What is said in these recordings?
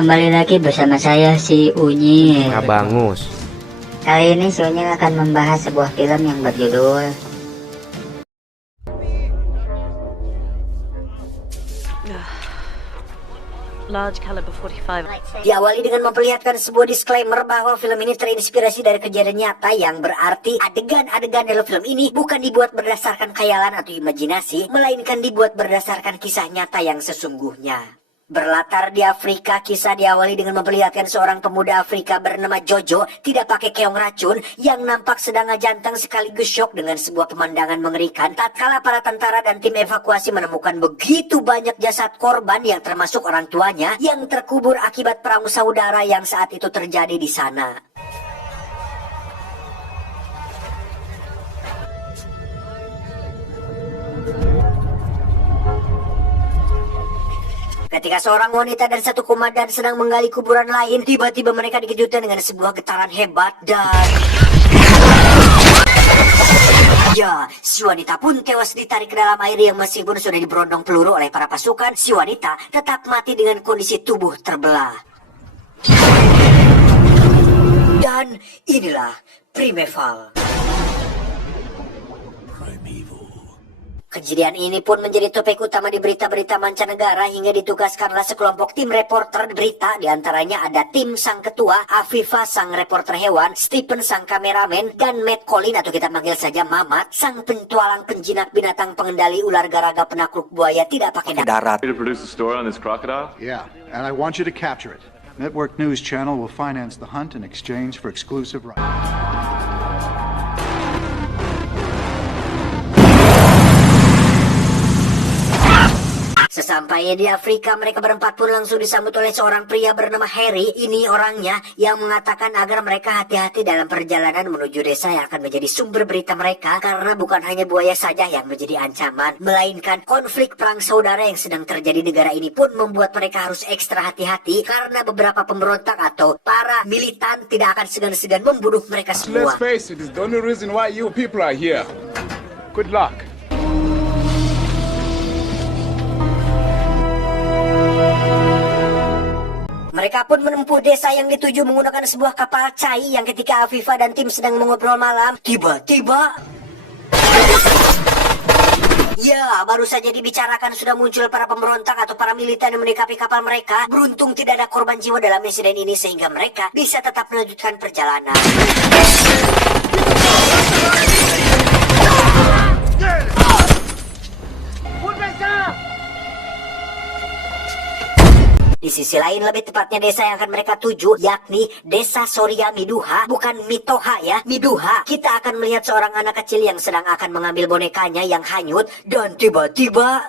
Kembali lagi bersama saya si Unyil. Bangus. Kali ini si Unyil akan membahas sebuah film yang berjudul Large caliber 45. Diawali dengan memperlihatkan sebuah disclaimer bahwa film ini terinspirasi dari kejadian nyata, yang berarti adegan-adegan dalam film ini bukan dibuat berdasarkan khayalan atau imajinasi, melainkan dibuat berdasarkan kisah nyata yang sesungguhnya. Berlatar di Afrika, kisah diawali dengan memperlihatkan seorang pemuda Afrika bernama Jojo tidak pakai keong racun yang nampak sedang ngajantang sekaligus syok dengan sebuah pemandangan mengerikan tatkala para tentara dan tim evakuasi menemukan begitu banyak jasad korban yang termasuk orang tuanya yang terkubur akibat perang saudara yang saat itu terjadi di sana. Ketika seorang wanita dan satu komandan sedang menggali kuburan lain, tiba-tiba mereka dikejutkan dengan sebuah getaran hebat dan... ya, si wanita pun tewas ditarik ke dalam air yang meskipun sudah diberondong peluru oleh para pasukan, si wanita tetap mati dengan kondisi tubuh terbelah. Dan inilah Primeval. Kejadian ini pun menjadi topik utama di berita-berita mancanegara hingga ditugaskanlah sekelompok tim reporter berita. Di antaranya ada tim sang ketua, Afifa sang reporter hewan, Stephen sang kameramen, dan Matt Collin atau kita panggil saja Mamat sang pentualang penjinak binatang pengendali ular garaga penakluk buaya tidak pakai darat. To produce a story on this crocodile? Yeah, and I want you to capture it. Network News Channel will finance the hunt in exchange for exclusive rights. Sesampainya di Afrika, mereka berempat pun langsung disambut oleh seorang pria bernama Harry. Ini orangnya yang mengatakan agar mereka hati-hati dalam perjalanan menuju desa yang akan menjadi sumber berita mereka, karena bukan hanya buaya saja yang menjadi ancaman, melainkan konflik perang saudara yang sedang terjadi di negara ini pun membuat mereka harus ekstra hati-hati karena beberapa pemberontak atau para militan tidak akan segan-segan membunuh mereka semua. Let's face it, it's the only reason why you people are here. Good luck. Mereka pun menempuh desa yang dituju menggunakan sebuah kapal cai yang ketika Afifa dan tim sedang mengobrol malam, tiba-tiba... ya, baru saja dibicarakan sudah muncul para pemberontak atau para militan yang mendekati kapal mereka. Beruntung tidak ada korban jiwa dalam insiden ini sehingga mereka bisa tetap melanjutkan perjalanan. Di sisi lain, lebih tepatnya desa yang akan mereka tuju, yakni desa Soria Miduha, bukan Mitoha ya, Miduha. Kita akan melihat seorang anak kecil yang sedang akan mengambil bonekanya yang hanyut, dan tiba-tiba...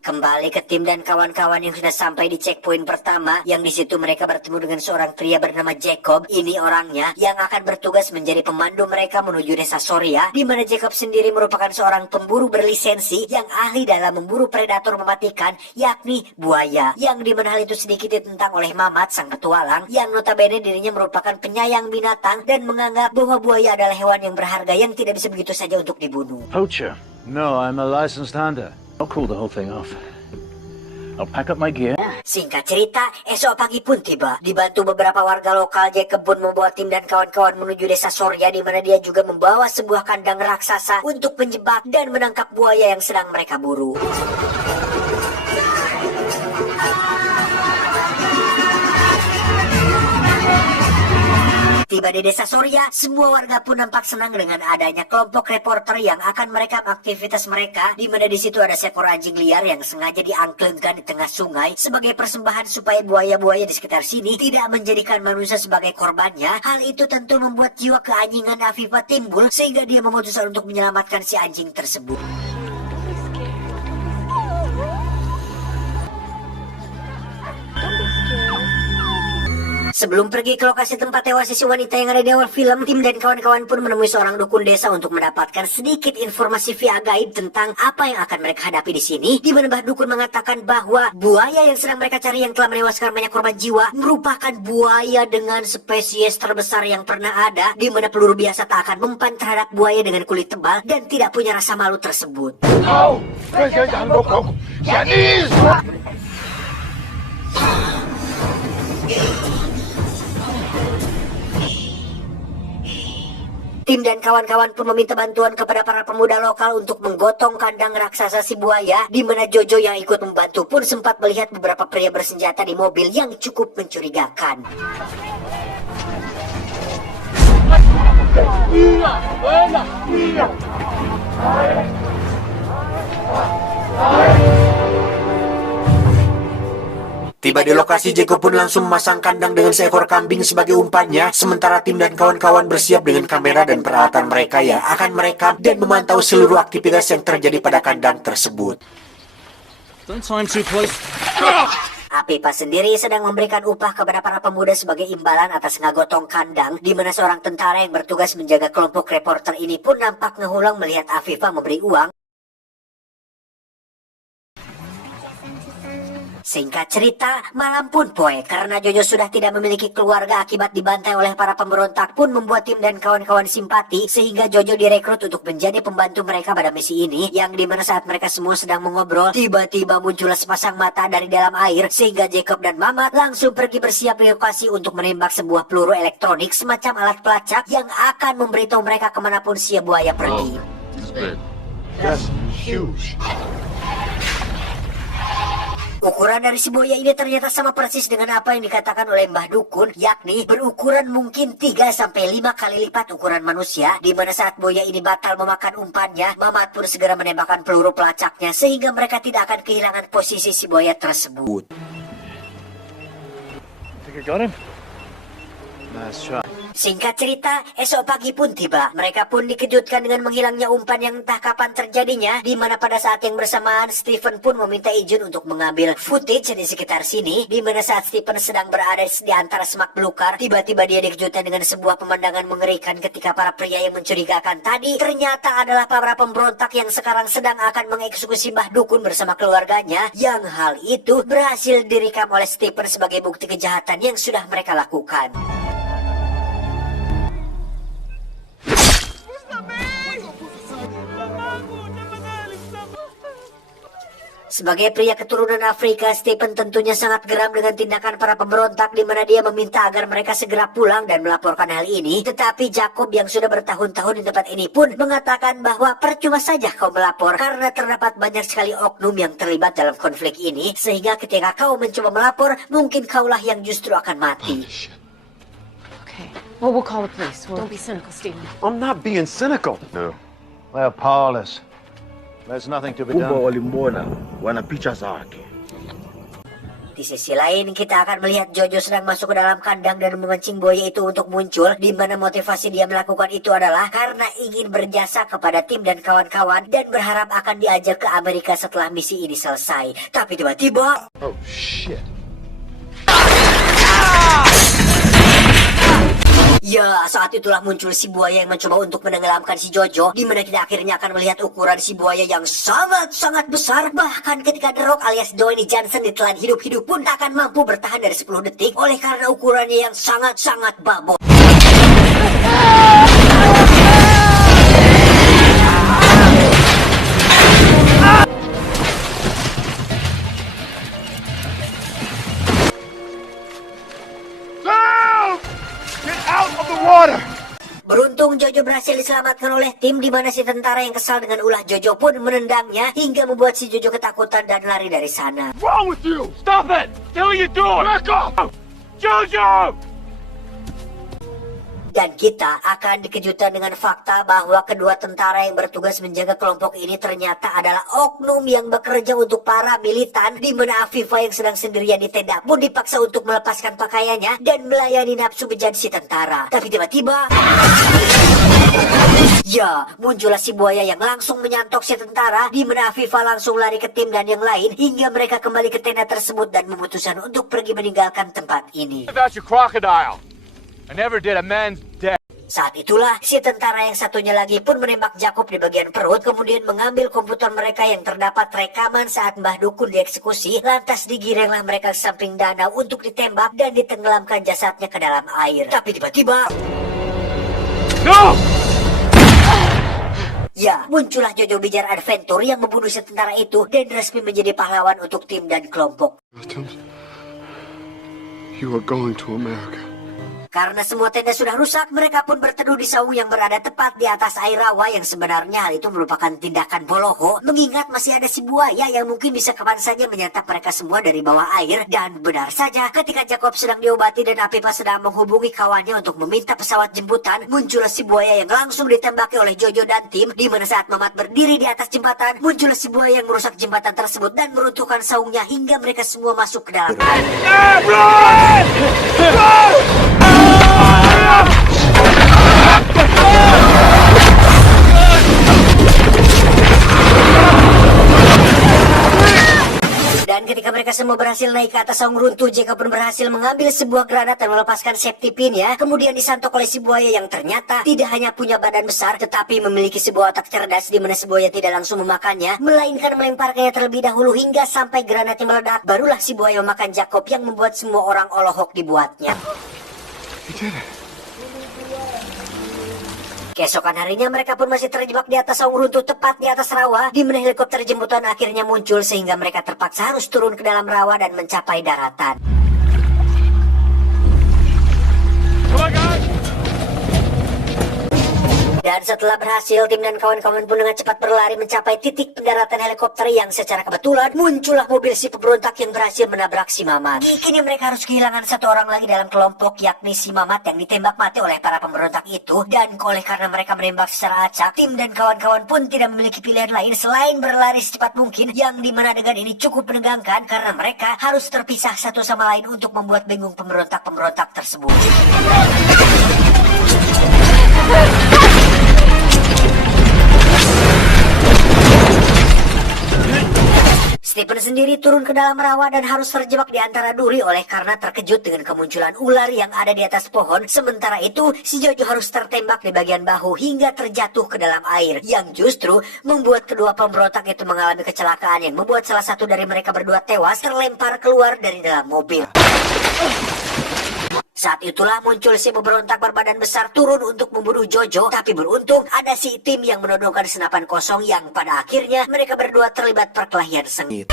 kembali ke tim dan kawan-kawan yang sudah sampai di checkpoint pertama, yang di situ mereka bertemu dengan seorang pria bernama Jacob. Ini orangnya yang akan bertugas menjadi pemandu mereka menuju desa Soria, di mana Jacob sendiri merupakan seorang pemburu berlisensi yang ahli dalam memburu predator mematikan, yakni buaya. Yang dimana hal itu sedikit ditentang oleh Mamat sang petualang, yang notabene dirinya merupakan penyayang binatang dan menganggap bahwa buaya adalah hewan yang berharga yang tidak bisa begitu saja untuk dibunuh. Poacher? No, I'm a licensed hunter. I'll cool the whole thing off. I'll pack up my gear. Singkat cerita, esok pagi pun tiba. Dibantu beberapa warga lokal, Jacob pun membawa tim dan kawan-kawan menuju desa Soria, di mana dia juga membawa sebuah kandang raksasa untuk menjebak dan menangkap buaya yang sedang mereka buru. Tiba di desa Soria, semua warga pun nampak senang dengan adanya kelompok reporter yang akan merekam aktivitas mereka, di mana di situ ada seekor anjing liar yang sengaja diangklengkan di tengah sungai sebagai persembahan supaya buaya-buaya di sekitar sini tidak menjadikan manusia sebagai korbannya. Hal itu tentu membuat jiwa keanjingan Afifa timbul sehingga dia memutuskan untuk menyelamatkan si anjing tersebut. Sebelum pergi ke lokasi tempat tewasnya si wanita yang ada di awal film, tim dan kawan-kawan pun menemui seorang dukun desa untuk mendapatkan sedikit informasi via gaib tentang apa yang akan mereka hadapi di sini. Di mana Mbah Dukun mengatakan bahwa buaya yang sedang mereka cari yang telah menewaskan banyak korban jiwa merupakan buaya dengan spesies terbesar yang pernah ada, di mana peluru biasa tak akan mempan terhadap buaya dengan kulit tebal dan tidak punya rasa malu tersebut. Tim dan kawan-kawan pun meminta bantuan kepada para pemuda lokal untuk menggotong kandang raksasa si buaya, di mana Jojo yang ikut membantu pun sempat melihat beberapa pria bersenjata di mobil yang cukup mencurigakan. Tiba di lokasi, Jacob pun langsung memasang kandang dengan seekor kambing sebagai umpannya, sementara tim dan kawan-kawan bersiap dengan kamera dan peralatan mereka yang akan merekam dan memantau seluruh aktivitas yang terjadi pada kandang tersebut. Apipa sendiri sedang memberikan upah kepada para pemuda sebagai imbalan atas ngagotong kandang, di mana seorang tentara yang bertugas menjaga kelompok reporter ini pun nampak ngehulang melihat Afifa memberi uang. Singkat cerita, malam pun poe karena Jojo sudah tidak memiliki keluarga akibat dibantai oleh para pemberontak pun membuat tim dan kawan-kawan simpati sehingga Jojo direkrut untuk menjadi pembantu mereka pada misi ini, yang dimana saat mereka semua sedang mengobrol, tiba-tiba muncul sepasang mata dari dalam air sehingga Jacob dan Mamat langsung pergi bersiap di lokasi untuk menembak sebuah peluru elektronik semacam alat pelacak yang akan memberitahu mereka kemanapun si buaya pergi. Ukuran dari si buaya ini ternyata sama persis dengan apa yang dikatakan oleh Mbah Dukun, yakni berukuran mungkin 3-5 kali lipat ukuran manusia, di mana saat buaya ini batal memakan umpannya, Mamat pun segera menembakkan peluru pelacaknya sehingga mereka tidak akan kehilangan posisi si buaya tersebut. Singkat cerita, esok pagi pun tiba. Mereka pun dikejutkan dengan menghilangnya umpan yang entah kapan terjadinya, di mana pada saat yang bersamaan Stephen pun meminta izin untuk mengambil footage di sekitar sini, di mana saat Stephen sedang berada di antara semak belukar, tiba-tiba dia dikejutkan dengan sebuah pemandangan mengerikan ketika para pria yang mencurigakan tadi ternyata adalah para pemberontak yang sekarang sedang akan mengeksekusi Mbah Dukun bersama keluarganya, yang hal itu berhasil direkam oleh Stephen sebagai bukti kejahatan yang sudah mereka lakukan. Sebagai pria keturunan Afrika, Stephen tentunya sangat geram dengan tindakan para pemberontak, di mana dia meminta agar mereka segera pulang dan melaporkan hal ini. Tetapi Jacob yang sudah bertahun-tahun di tempat ini pun mengatakan bahwa percuma saja kau melapor karena terdapat banyak sekali oknum yang terlibat dalam konflik ini, sehingga ketika kau mencoba melapor, mungkin kaulah yang justru akan mati. Okay. Well, we'll call the police. Don't be cynical, Stephen. I'm not being cynical. No. We're powerless. There's nothing to be done. Di sisi lain, kita akan melihat Jojo sedang masuk ke dalam kandang dan memancing buaya itu untuk muncul, di mana motivasi dia melakukan itu adalah karena ingin berjasa kepada tim dan kawan-kawan dan berharap akan diajak ke Amerika setelah misi ini selesai. Tapi tiba-tiba, Oh, shit. ya, saat itulah muncul si buaya yang mencoba untuk menenggelamkan si Jojo, di mana kita akhirnya akan melihat ukuran si buaya yang sangat-sangat besar. Bahkan ketika The Rock alias Dwayne Johnson ditelan hidup-hidup pun tak akan mampu bertahan dari 10 detik oleh karena ukurannya yang sangat-sangat babon. Beruntung Jojo berhasil diselamatkan oleh tim, di mana si tentara yang kesal dengan ulah Jojo pun menendangnya hingga membuat si Jojo ketakutan dan lari dari sana. Wrong with you? Stop it! Tell you doing? Back off! Jojo! Dan kita akan dikejutkan dengan fakta bahwa kedua tentara yang bertugas menjaga kelompok ini ternyata adalah oknum yang bekerja untuk para militan, di mana Afifa yang sedang sendirian di tenda pun dipaksa untuk melepaskan pakaiannya dan melayani nafsu bejat si tentara. Tapi tiba-tiba, ya, muncullah si buaya yang langsung menyantok si tentara, di mana Afifa langsung lari ke tim dan yang lain hingga mereka kembali ke tenda tersebut dan memutuskan untuk pergi meninggalkan tempat ini. About your crocodile. I never did a man's death. Saat itulah si tentara yang satunya lagi pun menembak Jacob di bagian perut, kemudian mengambil komputer mereka yang terdapat rekaman saat Mbah Dukun dieksekusi. Lantas digiringlah mereka ke samping danau untuk ditembak dan ditenggelamkan jasadnya ke dalam air. Tapi tiba-tiba, No! ya, muncullah Jojo Bizarre Adventure yang membunuh si tentara itu dan resmi menjadi pahlawan untuk tim dan kelompok. You are going to America. Karena semua tenda sudah rusak, mereka pun berteduh di saung yang berada tepat di atas air rawa, yang sebenarnya hal itu merupakan tindakan boloho, mengingat masih ada si buaya yang mungkin bisa kapan saja menyantap mereka semua dari bawah air. Dan benar saja, ketika Jacob sedang diobati dan Afifa sedang menghubungi kawannya untuk meminta pesawat jemputan, muncullah si buaya yang langsung ditembaki oleh Jojo dan tim, di mana saat Mamat berdiri di atas jembatan, muncullah si buaya yang merusak jembatan tersebut dan meruntuhkan saungnya hingga mereka semua masuk ke dalam. Dan ketika mereka semua berhasil naik ke atas saung runtuh, Jacob pun berhasil mengambil sebuah granat dan melepaskan safety pin-nya. Kemudian disantok oleh si buaya yang ternyata tidak hanya punya badan besar, tetapi memiliki sebuah otak cerdas, di mana si buaya tidak langsung memakannya, melainkan melemparkannya terlebih dahulu hingga sampai granatnya meledak. Barulah si buaya memakan Jacob yang membuat semua orang olohok dibuatnya. Keesokan harinya mereka pun masih terjebak di atas saung runtuh tepat di atas rawa, di mana helikopter jemputan akhirnya muncul sehingga mereka terpaksa harus turun ke dalam rawa dan mencapai daratan. Dan setelah berhasil, tim dan kawan-kawan pun dengan cepat berlari mencapai titik pendaratan helikopter yang secara kebetulan muncullah mobil si pemberontak yang berhasil menabrak si Mamat. Kini mereka harus kehilangan satu orang lagi dalam kelompok, yakni si Mamat yang ditembak mati oleh para pemberontak itu. Dan oleh karena mereka menembak secara acak, tim dan kawan-kawan pun tidak memiliki pilihan lain selain berlari secepat mungkin, yang dimana adegan ini cukup menegangkan karena mereka harus terpisah satu sama lain untuk membuat bingung pemberontak-pemberontak tersebut. Stephen sendiri turun ke dalam rawa dan harus terjebak di antara duri oleh karena terkejut dengan kemunculan ular yang ada di atas pohon. Sementara itu, si Jojo harus tertembak di bagian bahu hingga terjatuh ke dalam air, yang justru membuat kedua pemberontak itu mengalami kecelakaan yang membuat salah satu dari mereka berdua tewas terlempar keluar dari dalam mobil. Saat itulah muncul si pemberontak berbadan besar turun untuk membunuh Jojo, tapi beruntung ada si tim yang menodongkan senapan kosong yang pada akhirnya mereka berdua terlibat perkelahian sengit.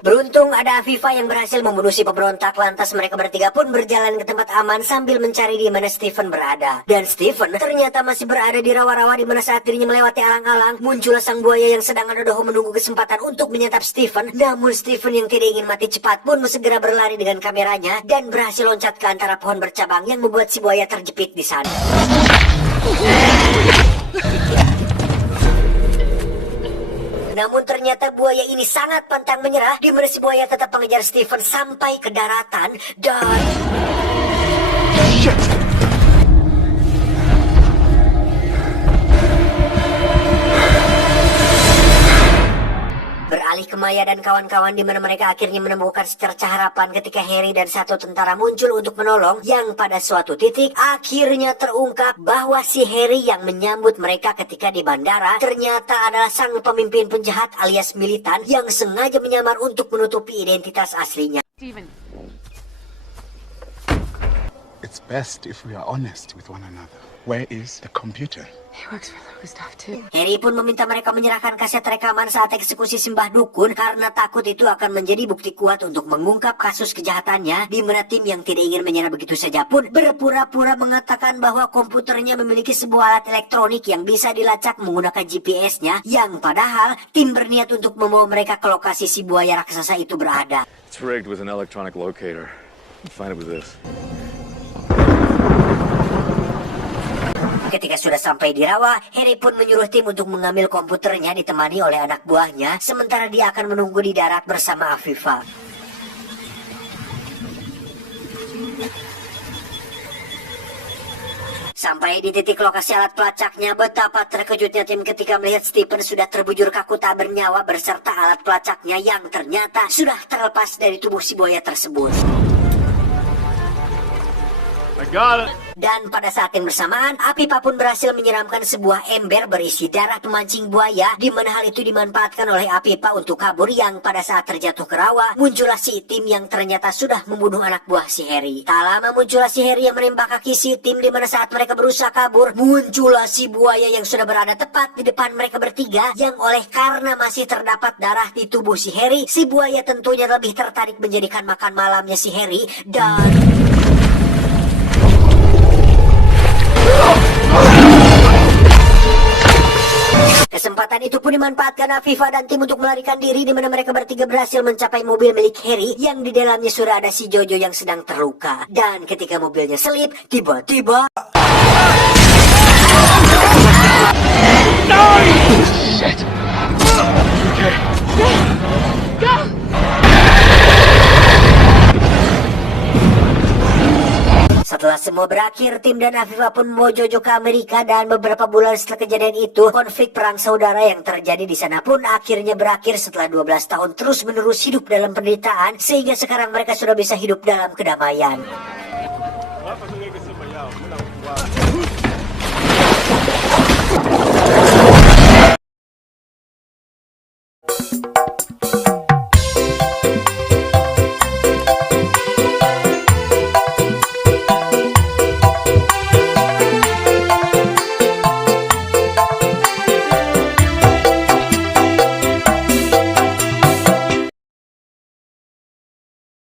Beruntung ada Afifa yang berhasil membunuh si pemberontak, lantas mereka bertiga pun berjalan ke tempat aman sambil mencari di mana Stephen berada. Dan Stephen ternyata masih berada di rawa-rawa, di mana saat dirinya melewati alang-alang, muncullah sang buaya yang sedang adoh menunggu kesempatan untuk menyantap Stephen. Namun Stephen yang tidak ingin mati cepat pun segera berlari dengan kameranya dan berhasil loncat ke antara pohon bercabang yang membuat si buaya terjepit di sana. Namun ternyata buaya ini sangat pantang menyerah, di mana si buaya tetap mengejar Stephen sampai ke daratan dan... Beralih ke Maya dan kawan-kawan, di mana mereka akhirnya menemukan secercah harapan ketika Harry dan satu tentara muncul untuk menolong, yang pada suatu titik akhirnya terungkap bahwa si Harry yang menyambut mereka ketika di bandara ternyata adalah sang pemimpin penjahat alias militan yang sengaja menyamar untuk menutupi identitas aslinya. Steven. It's best if we are honest with one another. Where is the computer? He works for Gustav too. Harry pun meminta mereka menyerahkan kaset rekaman saat eksekusi Simbah Dukun karena takut itu akan menjadi bukti kuat untuk mengungkap kasus kejahatannya, di mana tim yang tidak ingin menyerah begitu saja pun berpura-pura mengatakan bahwa komputernya memiliki sebuah alat elektronik yang bisa dilacak menggunakan GPS-nya, yang padahal tim berniat untuk membawa mereka ke lokasi si buaya raksasa itu berada. It's rigged with an electronic locator. Find it with this. Ketika sudah sampai di rawa, Harry pun menyuruh tim untuk mengambil komputernya ditemani oleh anak buahnya, sementara dia akan menunggu di darat bersama Afifa. Sampai di titik lokasi alat pelacaknya, betapa terkejutnya tim ketika melihat Stephen sudah terbujur kaku tak bernyawa berserta alat pelacaknya yang ternyata sudah terlepas dari tubuh si buaya tersebut. I got it. Dan pada saat yang bersamaan, Afifa pun berhasil menyeramkan sebuah ember berisi darah pemancing buaya, di mana hal itu dimanfaatkan oleh Afifa untuk kabur, yang pada saat terjatuh ke rawa, muncullah si Tim yang ternyata sudah membunuh anak buah si Harry. Tak lama muncullah si Harry yang menembak kaki si Tim, di mana saat mereka berusaha kabur, muncullah si buaya yang sudah berada tepat di depan mereka bertiga, yang oleh karena masih terdapat darah di tubuh si Harry, si buaya tentunya lebih tertarik menjadikan makan malamnya si Harry, dan... Kesempatan itu pun dimanfaatkan Afifa dan Tim untuk melarikan diri, di mana mereka bertiga berhasil mencapai mobil milik Harry yang di dalamnya sudah ada si Jojo yang sedang terluka. Dan ketika mobilnya selip, tiba-tiba setelah semua berakhir, Tim dan Afifa pun membawa Jojo ke Amerika, dan beberapa bulan setelah kejadian itu, konflik perang saudara yang terjadi di sana pun akhirnya berakhir setelah 12 tahun terus-menerus hidup dalam penderitaan, sehingga sekarang mereka sudah bisa hidup dalam kedamaian.